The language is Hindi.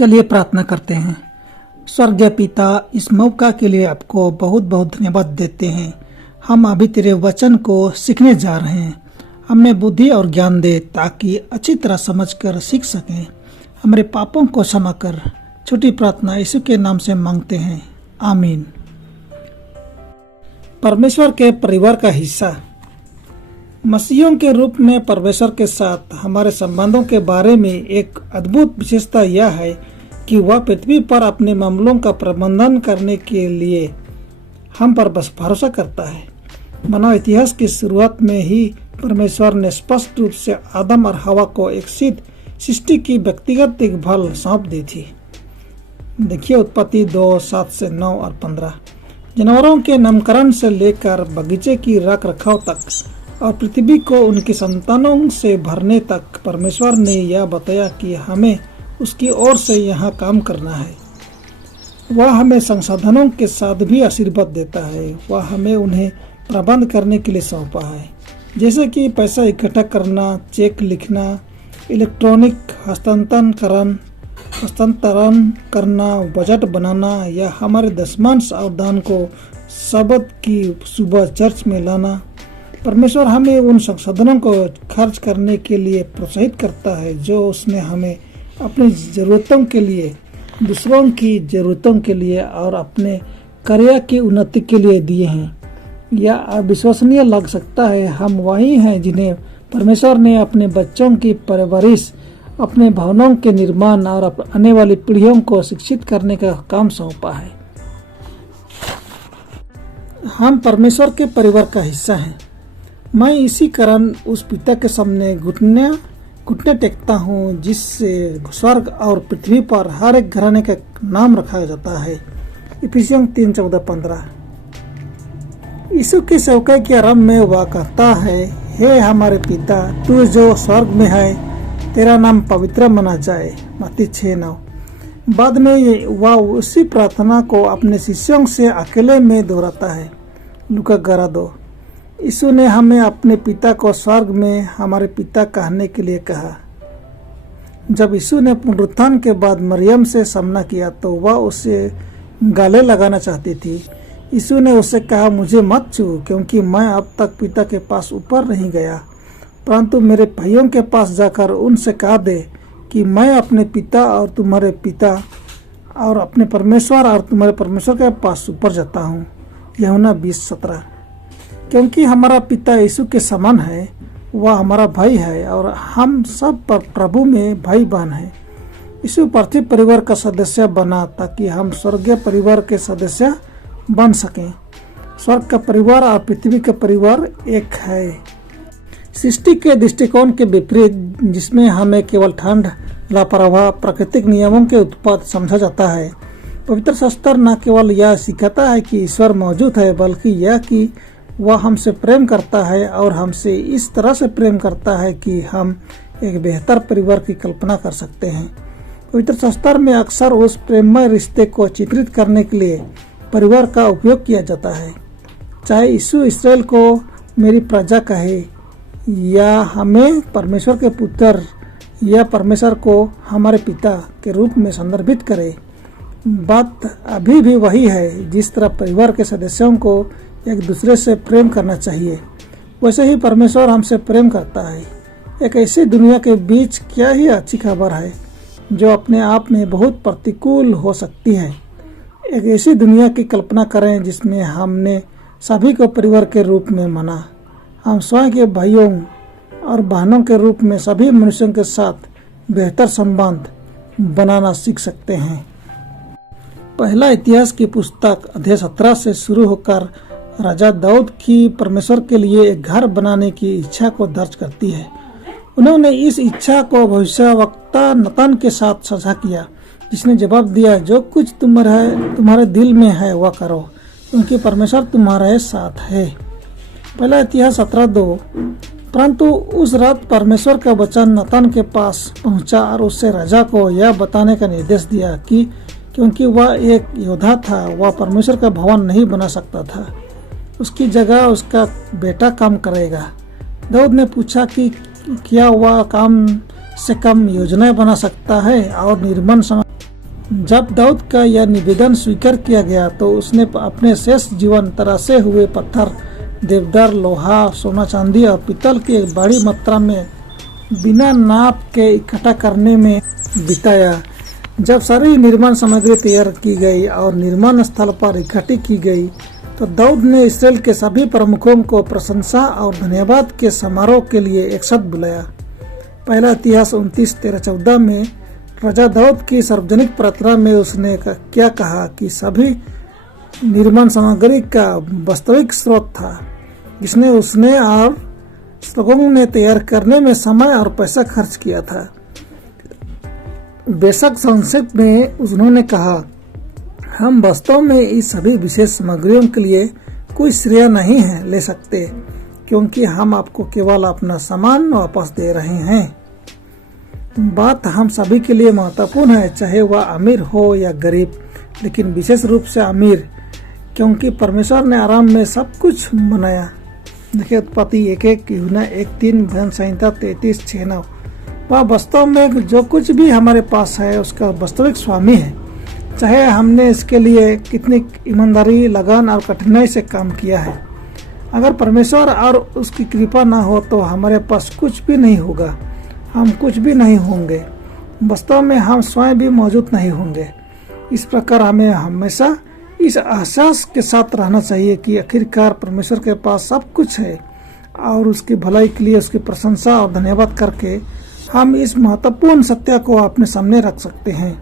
चलिए प्रार्थना करते हैं। स्वर्गीय पिता, इस मौका के लिए आपको बहुत बहुत धन्यवाद देते हैं। हम अभी तेरे वचन को सीखने जा रहे हैं। हमें बुद्धि और ज्ञान दे ताकि अच्छी तरह समझकर सीख सकें। हमारे पापों को क्षमा कर। छोटी प्रार्थना यीशु के नाम से मांगते हैं, आमीन। परमेश्वर के परिवार का हिस्सा। मसीहों के रूप में परमेश्वर के साथ हमारे संबंधों के बारे में एक अद्भुत विशेषता यह है कि वह पृथ्वी पर अपने मामलों का प्रबंधन करने के लिए हम पर बस भरोसा करता है। मानव इतिहास की शुरुआत में ही परमेश्वर ने स्पष्ट रूप से आदम और हवा को एक सिद्ध सृष्टि की व्यक्तिगत देखभाल सौंप दी थी। देखिए उत्पत्ति 2:7 से 9 और 15। जानवरों के नामकरण से लेकर बगीचे की रख रखाव तक और पृथ्वी को उनकी संतानों से भरने तक परमेश्वर ने यह बताया कि हमें उसकी ओर से यहाँ काम करना है। वह हमें संसाधनों के साथ भी आशीर्वाद देता है। वह हमें उन्हें प्रबंध करने के लिए सौंपा है, जैसे कि पैसा इकट्ठा करना, चेक लिखना, इलेक्ट्रॉनिक हस्तांतरण करना, बजट बनाना या हमारे दशमांश और दान को शब्द की सुबह चर्च में लाना। परमेश्वर हमें उन संसाधनों को खर्च करने के लिए प्रोत्साहित करता है जो उसने हमें अपनी ज़रूरतों के लिए, दूसरों की ज़रूरतों के लिए और अपने कार्य की उन्नति के लिए दिए हैं। यह अविश्वसनीय लग सकता है। हम वही हैं जिन्हें परमेश्वर ने अपने बच्चों की परवरिश, अपने भवनों के निर्माण और आने वाली पीढ़ियों को शिक्षित करने का काम सौंपा है। हम परमेश्वर के परिवार का हिस्सा हैं। मैं इसी कारण उस पिता के सामने घुटने टेकता हूँ जिससे स्वर्ग और पृथ्वी पर हर एक घराने का नाम रखा जाता है। इफिसियों 3:14-15। यीशु की सेवकाई के आरंभ में वह कहता है, हे हमारे पिता, तू जो स्वर्ग में है, तेरा नाम पवित्र माना जाए। मत्ती 6:9। बाद में वह उसी प्रार्थना को अपने शिष्यों से अकेले में दोहराता है। लूका 11:2। यीशु ने हमें अपने पिता को स्वर्ग में हमारे पिता कहने के लिए कहा। जब यीशु ने पुनरुत्थान के बाद मरियम से सामना किया तो वह उसे गले लगाना चाहती थी। यीशु ने उससे कहा, मुझे मत छू, क्योंकि मैं अब तक पिता के पास ऊपर नहीं गया, परंतु मेरे भाइयों के पास जाकर उनसे कह दे कि मैं अपने पिता और तुम्हारे पिता और अपने परमेश्वर और तुम्हारे परमेश्वर के पास ऊपर जाता हूँ। यूहन्ना 20:17। क्योंकि हमारा पिता यीशु के समान है, वह हमारा भाई है और हम सब पर प्रभु में भाई बहन है। यीशु पार्थिव परिवार का सदस्य बना ताकि हम स्वर्गीय परिवार के सदस्य बन सकें। स्वर्ग का परिवार और पृथ्वी का परिवार एक है। सृष्टि के दृष्टिकोण के विपरीत, जिसमें हमें केवल ठंड, लापरवाह, प्राकृतिक नियमों के उत्पाद समझा जाता है, पवित्र शास्त्र न केवल यह सिखाता है कि ईश्वर मौजूद है, बल्कि यह कि वह हमसे प्रेम करता है और हमसे इस तरह से प्रेम करता है कि हम एक बेहतर परिवार की कल्पना कर सकते हैं। पवित्र शास्त्र में अक्सर उस प्रेममय रिश्ते को चित्रित करने के लिए परिवार का उपयोग किया जाता है। चाहे यीशु इस्राएल को मेरी प्रजा कहे या हमें परमेश्वर के पुत्र या परमेश्वर को हमारे पिता के रूप में संदर्भित करे, बात अभी भी वही है। जिस तरह परिवार के सदस्यों को एक दूसरे से प्रेम करना चाहिए, वैसे ही परमेश्वर हमसे प्रेम करता है। एक ऐसी दुनिया के बीच क्या ही अच्छी खबर है जो अपने आप में बहुत प्रतिकूल हो सकती है। एक ऐसी दुनिया की कल्पना करें जिसमें हमने सभी को परिवार के रूप में माना। हम स्वयं के भाइयों और बहनों के रूप में सभी मनुष्यों के साथ बेहतर संबंध बनाना सीख सकते हैं। पहला इतिहास की पुस्तक अध्याय 17 से शुरू होकर राजा दाऊद की परमेश्वर के लिए एक घर बनाने की इच्छा को दर्ज करती है। उन्होंने इस इच्छा को भविष्यवक्ता नतान के साथ साझा किया, जिसने जवाब दिया, जो कुछ तुम्हारे दिल में है वह करो, क्योंकि परमेश्वर तुम्हारे साथ है। पहला इतिहास 17:2। परंतु उस रात परमेश्वर का वचन नतान के पास पहुंचा और उससे राजा को यह बताने का निर्देश दिया कि क्योंकि वह एक योद्धा था, वह परमेश्वर का भवन नहीं बना सकता था। उसकी जगह उसका बेटा काम करेगा। दाऊद ने पूछा कि क्या वह काम से कम योजनाएं बना सकता है और निर्माण जब दाऊद का यह निवेदन स्वीकार किया गया तो उसने अपने शेष जीवन तराशे हुए पत्थर, देवदार, लोहा, सोना, चांदी और पीतल की एक बड़ी मात्रा में बिना नाप के इकट्ठा करने में बिताया। जब सारी निर्माण सामग्री तैयार की गई और निर्माण स्थल पर इकट्ठी की गई तो दाऊद ने इसराइल के सभी प्रमुखों को प्रशंसा और धन्यवाद के समारोह के लिए एक साथ बुलाया। पहला इतिहास 29:13-14 में राजा दाऊद की सार्वजनिक प्रार्थना में उसने क्या कहा कि सभी निर्माण सामग्री का वास्तविक स्रोत था जिसने उसने और श्रमिकों ने तैयार करने में समय और पैसा खर्च किया था। बेशक संक्षेप में उन्होंने कहा, हम वास्तव में इस सभी विशेष सामग्रियों के लिए कोई श्रेय नहीं है ले सकते क्योंकि हम आपको केवल अपना सामान वापस दे रहे हैं। बात हम सभी के लिए महत्वपूर्ण है, चाहे वह अमीर हो या गरीब, लेकिन विशेष रूप से अमीर, क्योंकि परमेश्वर ने आराम में सब कुछ बनाया। देखिए उत्पत्ति 1:1, यूहन्ना 1:3, भजन संहिता 33:6-9। वह वास्तव में जो कुछ भी हमारे पास है उसका वास्तविक स्वामी है, चाहे हमने इसके लिए कितनी ईमानदारी, लगन और कठिनाई से काम किया है। अगर परमेश्वर और उसकी कृपा ना हो तो हमारे पास कुछ भी नहीं होगा, हम कुछ भी नहीं होंगे, वास्तव में हम स्वयं भी मौजूद नहीं होंगे। इस प्रकार हमें हमेशा इस एहसास के साथ रहना चाहिए कि आखिरकार परमेश्वर के पास सब कुछ है और उसकी भलाई के लिए उसकी प्रशंसा और धन्यवाद करके हम इस महत्वपूर्ण सत्य को अपने सामने रख सकते हैं।